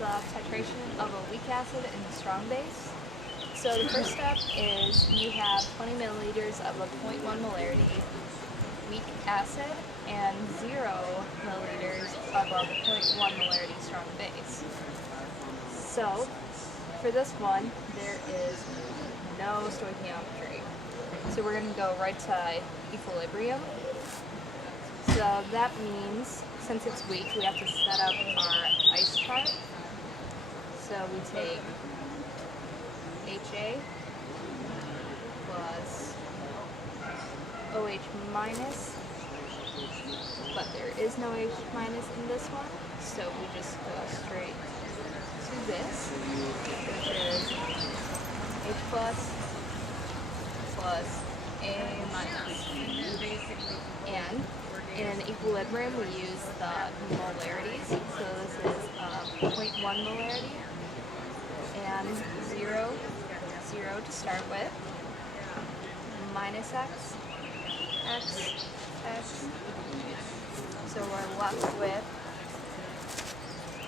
the titration of a weak acid and a strong base. So the first step is you have 20 milliliters of a 0.1 molarity weak acid and 0 milliliters of a 0.1 molarity strong base. So for this one, there is no stoichiometry. So we're going to go right to equilibrium. So that means, since it's weak, we have to set up our ice chart. So we take HA plus OH minus, but there is no H minus in this one, so we just go straight to this, which is H plus plus A minus. And in equilibrium, we use the molarities. So this is 0.1 molarity and 0, 0 to start with, minus X, X, X. So we're left with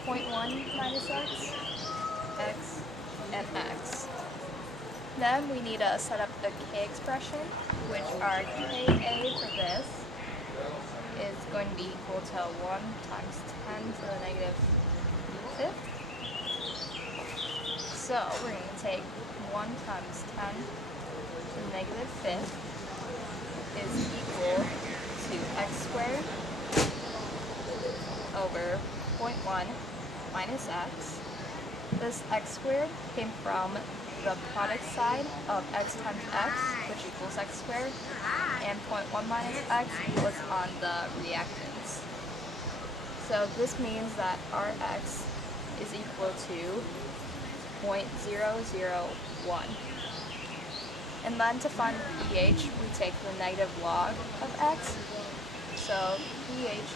0.1 minus X, X, and X. Then we need to set up a K expression, which our Ka for this is going to be equal to 1 times 10 to the negative fifth. So we're going to take 1 times 10 to the negative fifth is equal to x squared over 0.1 minus x. This x squared came from the product side of x times x, which equals x squared, and 0.1 minus x was on the reactants. So this means that our x is equal to 0.001. And then to find the pH, we take the negative log of x. So pH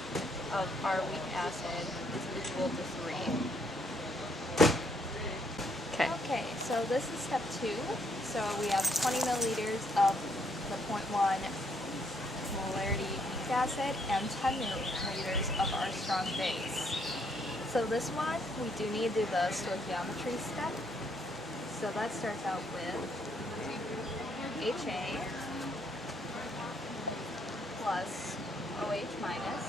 of our weak acid is equal to 3. Okay, so this is step 2. So we have 20 milliliters of the 0.1 molarity weak acid and 10 milliliters of our strong base. So this one, we do need to do the stoichiometry step. So that starts out with HA plus OH minus,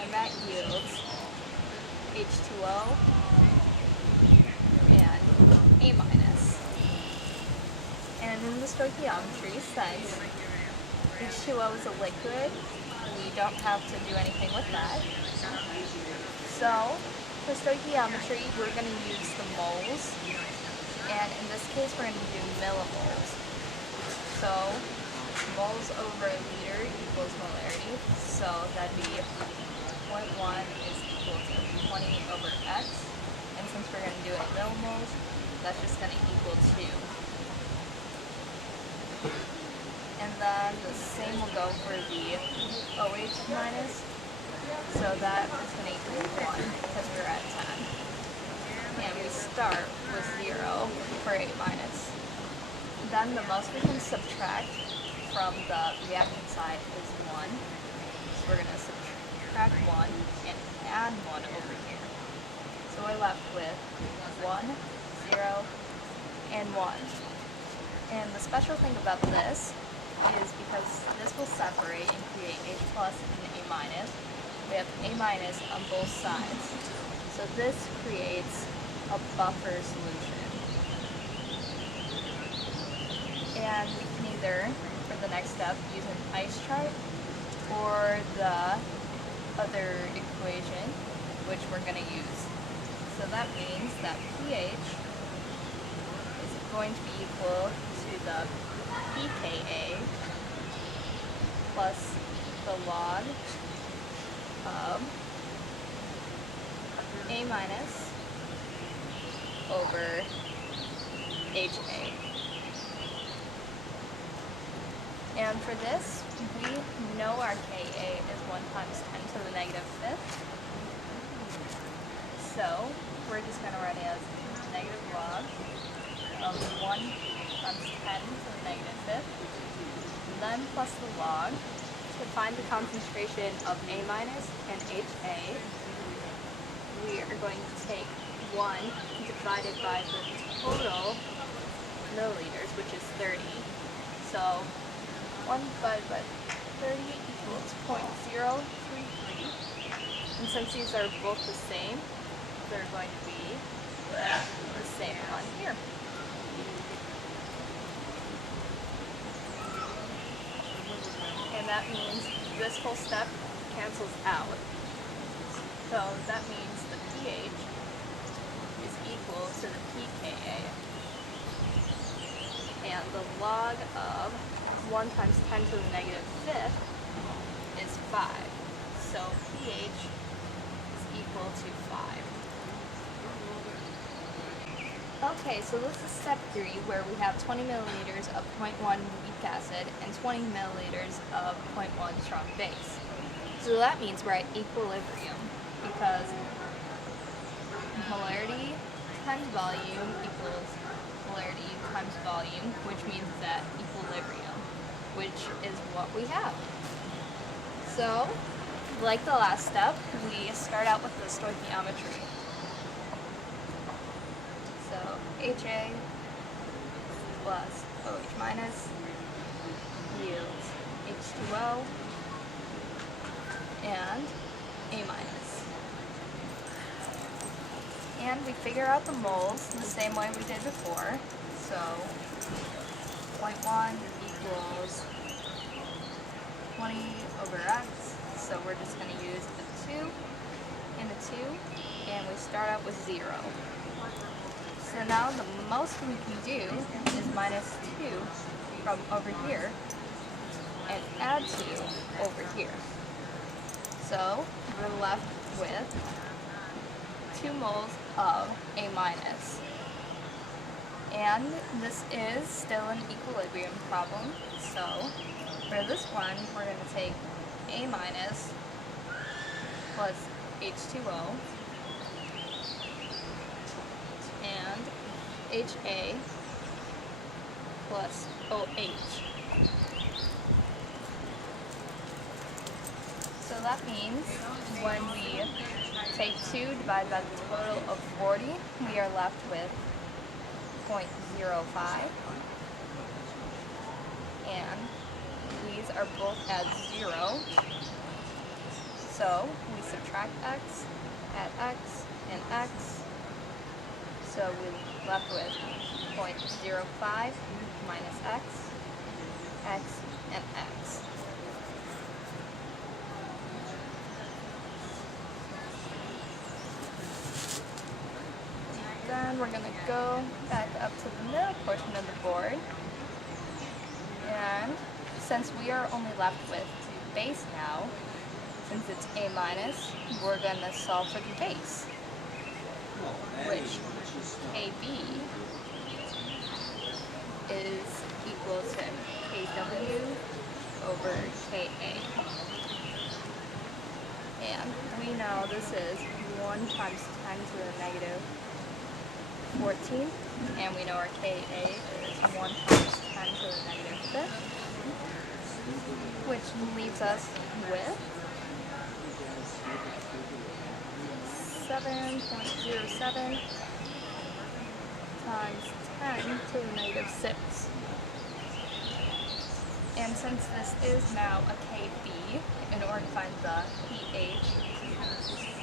and that yields H2O and A minus. And in the stoichiometry, since H2O is a liquid, we don't have to do anything with that. So for stoichiometry, we're going to use the moles, and in this case, we're going to do millimoles. So moles over liter equals molarity, so that'd be 0.1 is equal to 20 over x, and since we're going to do it in millimoles, that's just going to equal 2. And then the same will go for the OH minus, so that is going to equal 1 because we're at 10. And we start with 0 for A minus. Then the most we can subtract from the reactant side is 1. So we're going to subtract 1 and add 1 over here. So we're left with 1, 0, and 1. And the special thing about this is because this will separate and create H plus and A minus, we have A minus on both sides. So this creates a buffer solution. And we can either, for the next step, use an ice chart or the other equation, which we're going to use. So that means that pH is going to be equal to the pKa plus the log of A minus over HA. And for this, we know our Ka is 1 times 10 to the negative fifth. So we're just going to write it as negative log of 1 times 10 to the negative fifth, and then plus the log to find the concentration of A minus and HA. We are are going to take 1 divided by the total milliliters, which is 30. So 1 divided by 30 equals 0.033. And since these are both the same, they're going to be the same on here. And that means this whole step cancels out. So that means the pH is equal to the pKa. And the log of 1 times 10 to the negative fifth is 5. So pH is equal to 5. Okay, so this is step 3, where we have 20 milliliters of 0.1 weak acid and 20 milliliters of 0.1 strong base. So that means we're at equilibrium, because molarity times volume equals molarity times volume, which means it's at equilibrium, which is what we have. So, like the last step, we start out with the stoichiometry. So HA plus OH minus yields H2O and A minus. And we figure out the moles the same way we did before. So 0.1 equals 20 over x. So we're just going to use a 2 and a 2, and we start out with 0. So now the most we can do is minus 2 from over here and add 2 over here. So we're left with 2 moles of A minus. And this is still an equilibrium problem. So for this one, we're going to take A minus plus H2O and HA plus OH. So that means when we take 2 divided by the total of 40, we are left with 0.05. And these are both at 0. So we subtract x, add x, and x. So we're left with 0.05 minus x, and x. Then we're going to go back up to the middle portion of the board. And since we are only left with base now, since it's A minus, we're going to solve for the base, which AB is equal to KW over KA. And we know this is 1 times 10 to the negative 14, and we know our Ka is 1 times 10 to the negative fifth, which leaves us with 7.07 times 10 to the negative 6. And since this is now a KB, in order to find the pH,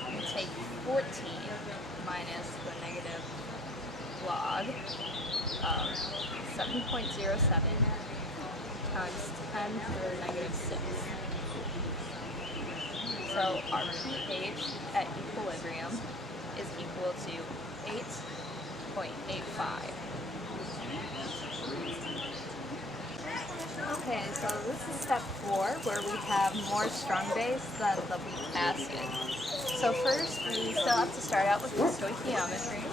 we take 14 minus the negative log of 7.07 times 10 to the negative 6. So our pH at equilibrium is equal to 8.85. Okay, so this is step 4, where we have more strong base than the weak acid. So first, we still have to start out with the stoichiometry.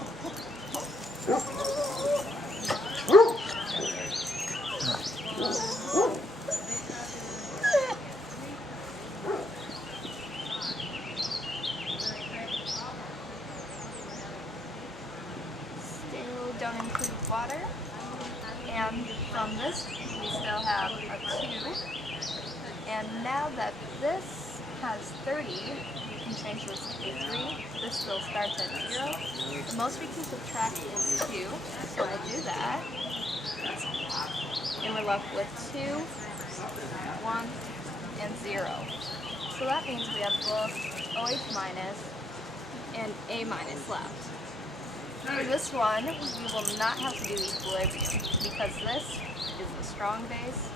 Still don't include water. And from this, we still have a 2. And now that this has 30, we can change this to a 3. This still starts at 0. The most we can subtract is 2, so we'll do that. And we're left with 2, 1, and 0. So that means we have both OH minus and A minus left. For this one, we will not have to do equilibrium because this is a strong base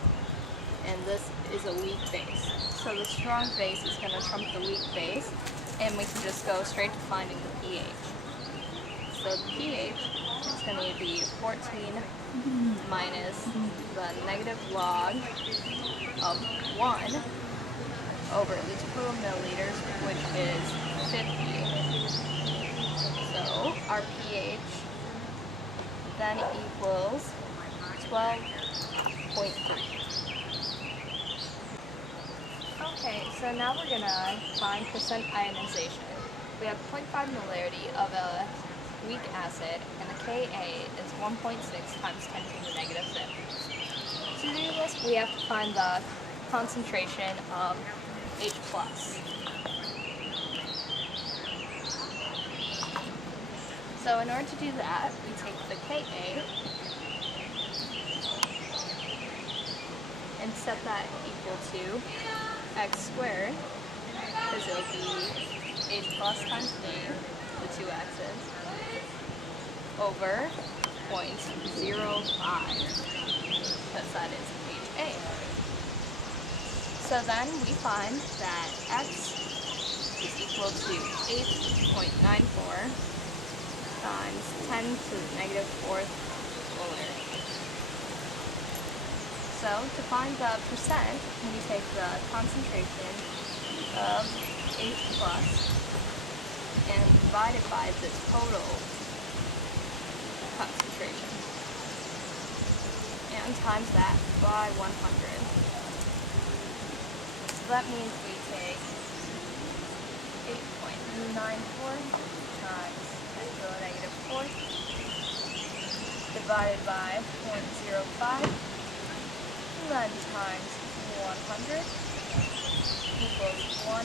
and this is a weak base. So the strong base is going to trump the weak base, and we can just go straight to finding the pH. So the pH is going to be 14 minus the negative log of 1 over the total milliliters, which is 50. So our pH then equals 12.3. Okay, so now we're going to find percent ionization. We have 0.5 molarity of a weak acid, and the Ka is 1.6 times 10 to the negative 5. To do this, we have to find the concentration of H+. So in order to do that, we take the Ka and set that equal to x squared, because it'll be H plus times B, the two x's, over 0.05, because that is HA. So then we find that x is equal to 8.94 times 10 to the negative 4th molarity. So to find the percent, we take the concentration of H plus and divide it by the total concentration, and times that by 100. So that means we take 8.94 times 10 to the negative 4th divided by 0.05, and then times 100 equals 1.79%.